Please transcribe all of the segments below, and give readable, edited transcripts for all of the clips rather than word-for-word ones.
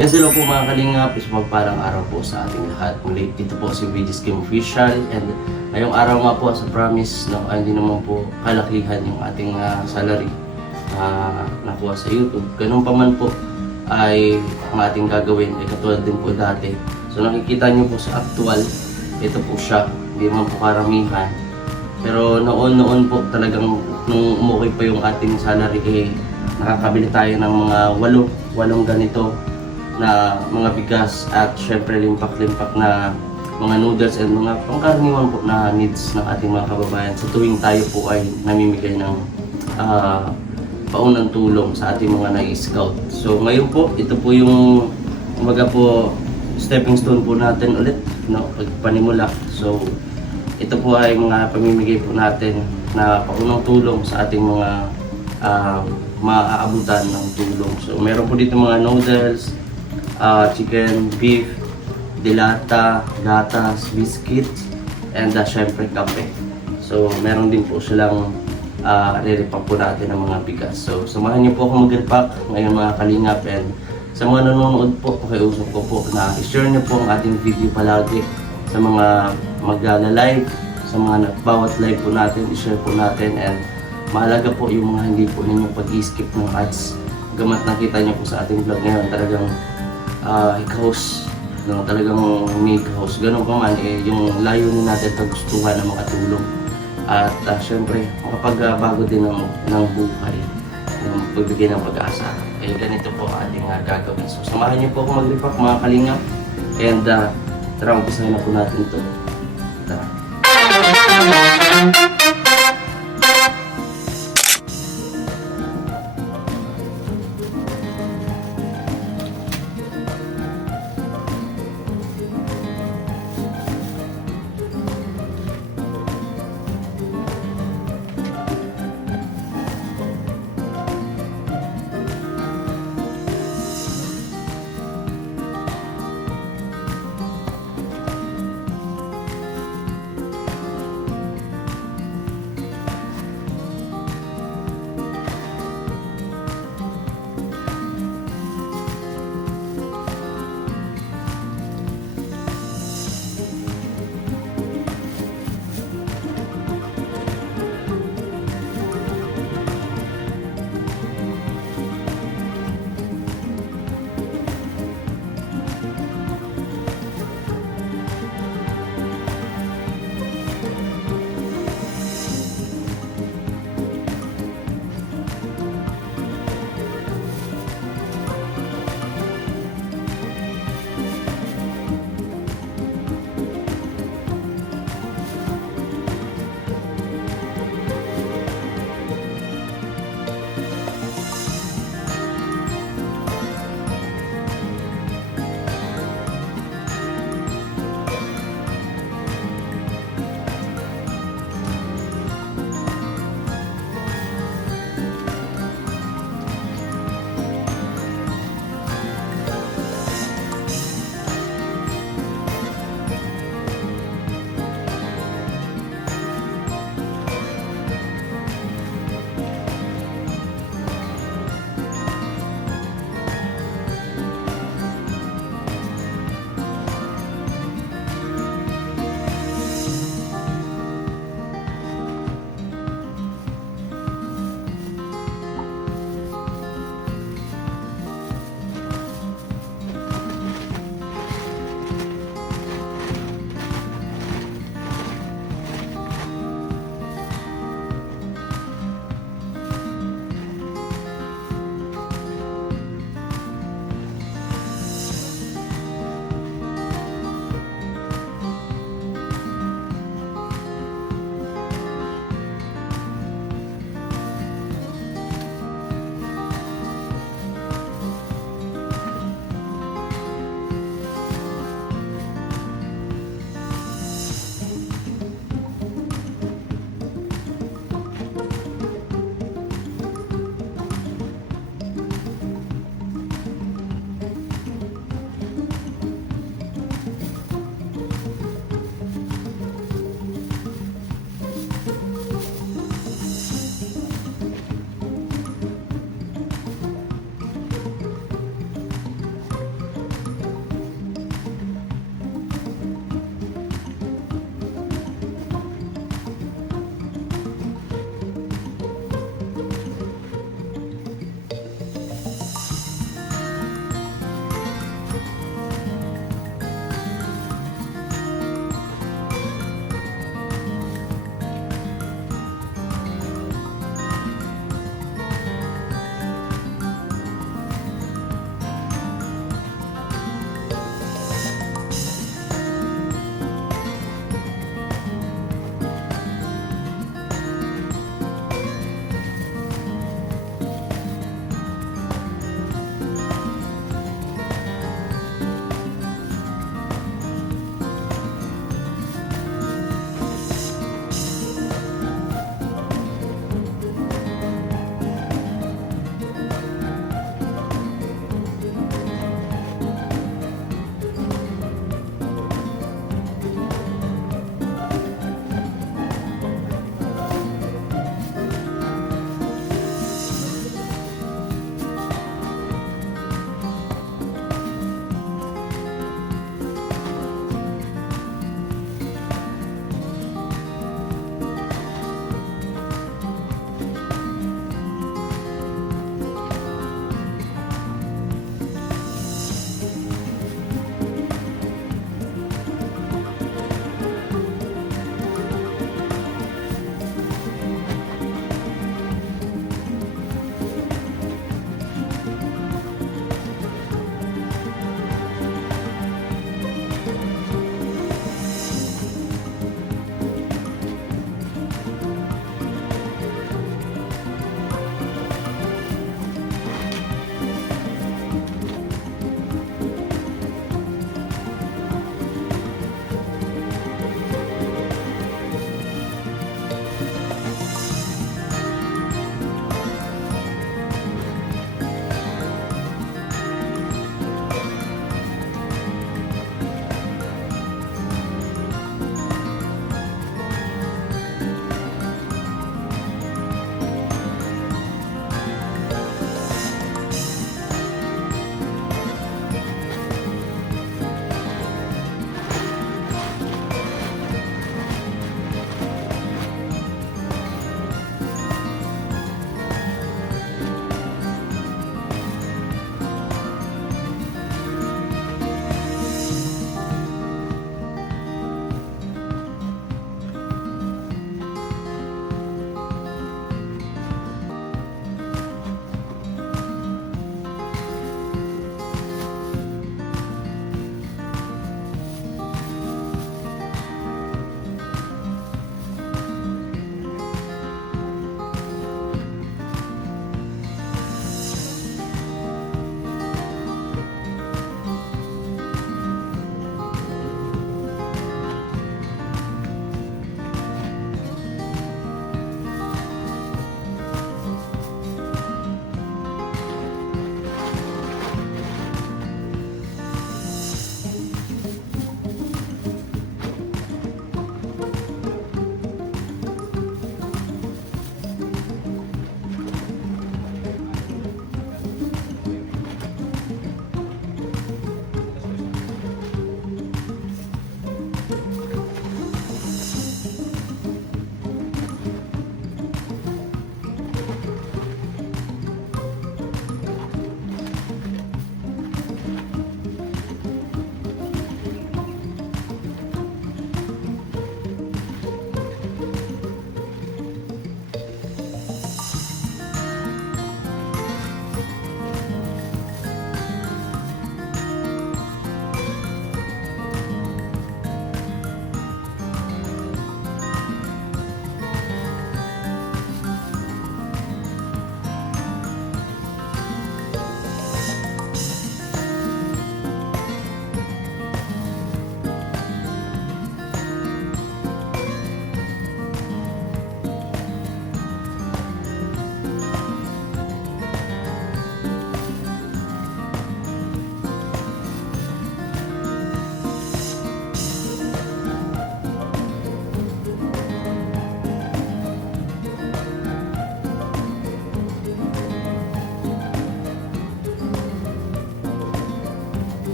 Yes, hello po mga kalingap, is magparang araw po sa ating lahat. Muli, dito po si VG's Game Official, and ngayong araw nga po sa promise, no, hindi naman po kalakihan yung ating salary nakuha sa YouTube. Ganun pa man po ay ang ating gagawin ay katulad din po dati. So nakikita nyo po sa actual, ito po siya, hindi man po karamihan. Pero noon po talagang nung umukay pa yung ating salary, nakakabili tayo ng mga walong ganito na mga bigas at syempre limpak-limpak na mga noodles and mga pangkaraniwan po na needs ng ating mga kababayan sa tuwing tayo po ay namimigay ng paunang tulong sa ating mga nai-scout. So ngayon po, ito po yung umaga po stepping stone po natin ulit, no, pagpanimula. So ito po ay mga pamimigay po natin na paunang tulong sa ating mga maaabutan ng tulong. So meron po dito mga noodles, chicken, beef, dilata, gatas, biscuit, and syempre kape. So meron din po silang re-repack po natin ng mga bigas. So samahan niyo po ako mag-repack ngayon mga kalingap, and sa mga nanonood po, pakiusap ko po na i-share niyo po ang ating video palagi sa mga magla-live, sa mga bawat live po natin, i-share po natin, and mahalaga po yung mga hindi po ninyo pag-skip ng ads. Gamat nakita niyo po sa ating vlog ngayon, talagang house, no, talagang make house. Ganun pa man, yung layunin natin kagustuhan na makatulong. At syempre, makapagbago din ng buhay, yung pagbigay ng pag-asa. Kaya ganito po ating gagawin. So samahan niyo po ako mag-repack mga kalingap. And tara, umpisahan na po natin ito. Tara.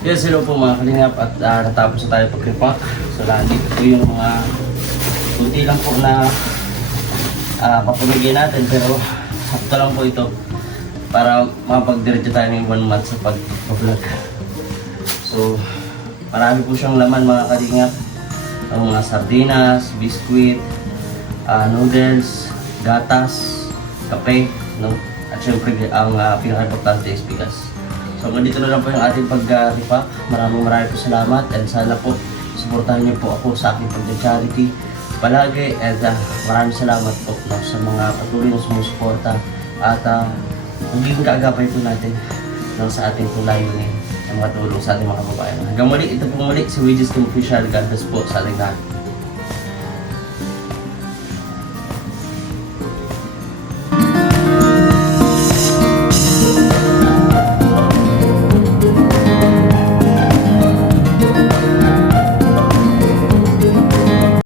Yes, hello po mga kalingap at natapos na tayo pag-repack. So nandito po yung mga kunti lang po na papamigay natin pero sakto lang po ito para makapag-diretso tayo ng 1 month sa pag-vlog. So marami po siyang laman mga kalingap. Ang mga sardinas, biskuit, noodles, gatas, kape, no? At syempre ang pinaka-importante is bigas. So ganito na lang po yung ating pag-repack. Maraming po salamat and sana po suportahan niyo po ako sa aking pag-charity palagi and maraming salamat po no, sa mga patuloy na sumusuporta at magiging kaagapay po natin no, sa ating layunin ng matulong sa ating mga kababayan. Hanggang muli, ito po muli si Regis Kim Official. God bless po sa ating lahat.